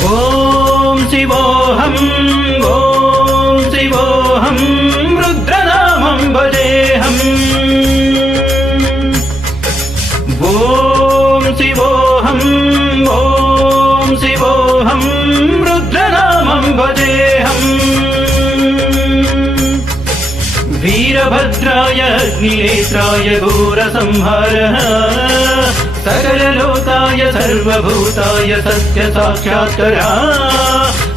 ఓం శివోహం ఓం శివోహం రుద్రనామం భజేహం ఓం శివోహం ఓం శివోహం రుద్రనామం భజేహం వీరభద్రాయ అగ్నినేత్రాయ ఘోరసంహారః सकललोकाय सर्वभूताय सत्यसाक्षात्करा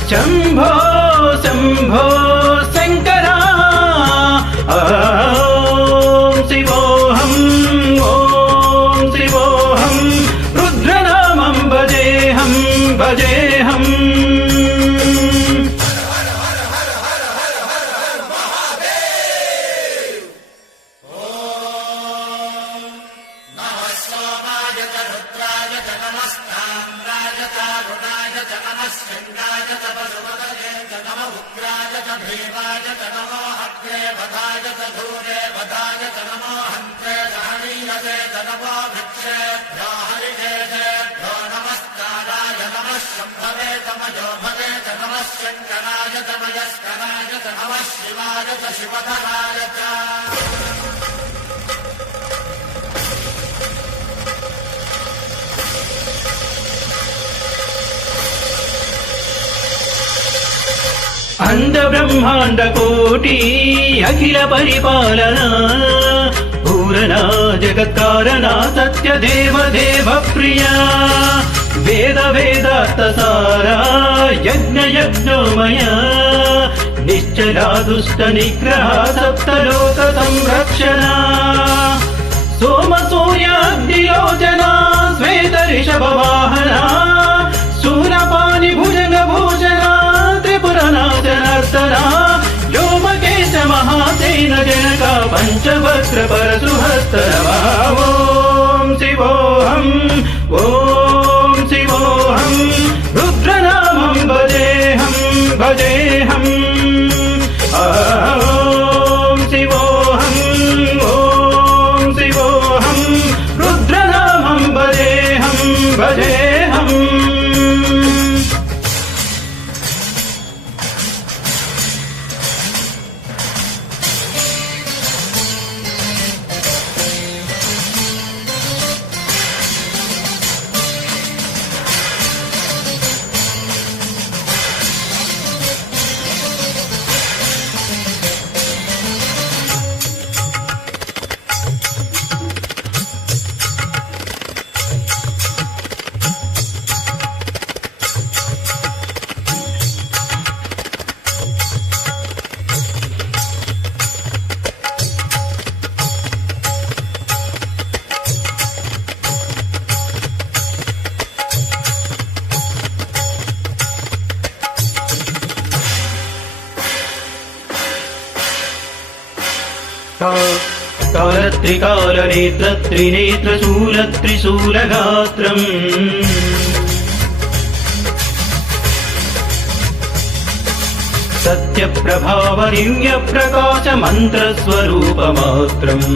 शम्भो शम्भो शङ्करा ॐ शिवोऽहं ॐ शिवोऽहं रुद्रनामं भजेऽहं भजेऽहम् अंड ब्रह्मांड कोटि अखिल परिपालना पूरणा जगत्कारणा सत्य देव देव प्रिया वेद वेदार्थ सारा यज्ञ यज्ञोमया निश्चला दुष्ट निग्रह सप्तलोक संरक्षणा सोम सूर्याग्नियोजना श्वेत ऋषभ वाहना शूलपाणि भुजंग भूषणा त्रिपुरनाशनर्तना व्योमकेश महासेन जनका पंचवक्त्र परशुहस्तरवा ओम शिवोऽहं ओम शिवोऽहं रुद्रनामं भजेऽहं भजेऽहं ओम शिवोऽहं ओम शिवोऽहं रुद्रनामं भजेऽहं भजेऽहं कालत्रिकालनेत्र त्रिनेत्र शूलत्रिशूलगात्रम् सत्यप्रभावदिव्य प्रकाश मन्त्रस्वरूपमात्रम्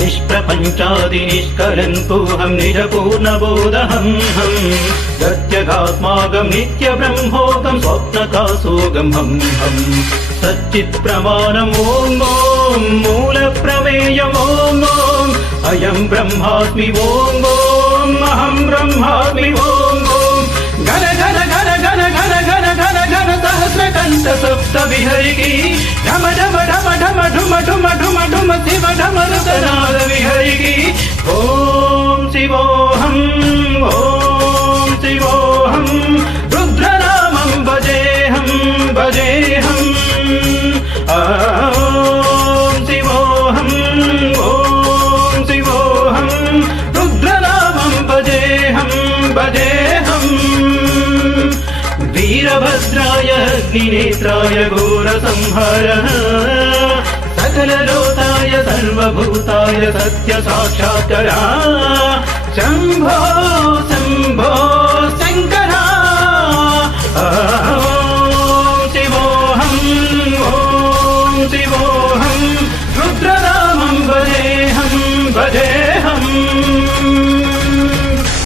निष्प्रपञ्चादि निष्कलङ्कोऽहं निजपूर्णबोधहं हं सत्यगात्मागं नित्यब्रह्मोगं स्वप्नकासोगं हं हं सच्चित्प्रमाणम् ॐ ॐ मूलप्रमेयम् ॐ ॐ अयं ब्रह्मास्मि ॐ ॐ अहं ब्रह्मास्मि ॐ ॐ घन घन घन घन घन घन घन घन सहस्रकण्ठ सप्तविहरिकी ढम ढम ढम ढम ढुम ढुम ढुम ढुम शिव ढम रुदनाद विहरिकी ॐ शिवोऽहं ॐ शिवोऽहं रुद्रनामं भजेऽहं भजेऽहं ॐ शिवोऽहं ॐ शिवोऽहं रुद्रनामं भजेऽहं भजेऽहं वीरभद्राय अग्निनेत्राय घोरसंहारः सकललोकाय सर्वभूताय सत्यसाक्षात्करा शम्भो